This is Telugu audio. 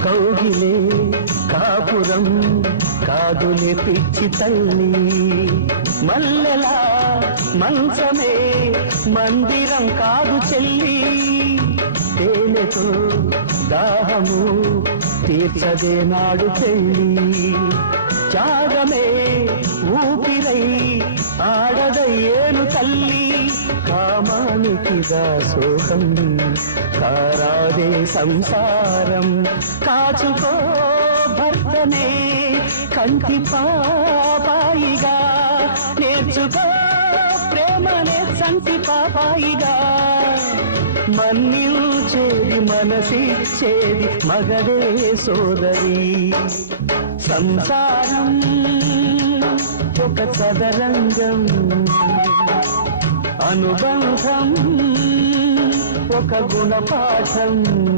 కౌగిలే కాపురం కాదులే పిచ్చి తల్లి, మల్లెలా మంచమే మందిరం కాదు చెల్లి, తేనెతో దాహము తీర్చదే నాడు పెళ్ళి, త్యాగమే ఊపిరై ఆడదయ్యేను తల్లి, కామానికి దాసోహం కారాదే సంసారం, కాచుకో భర్తనే కంటి పాపాయిగా, నేర్చుకో ప్రేమనే సంటి పాపాయిగా, మన్నించేది మనసిచ్చేది మగడే సోదరి, సంసారం ఒక చదరంగం, అనుబంధం ఒక గుణపాఠం.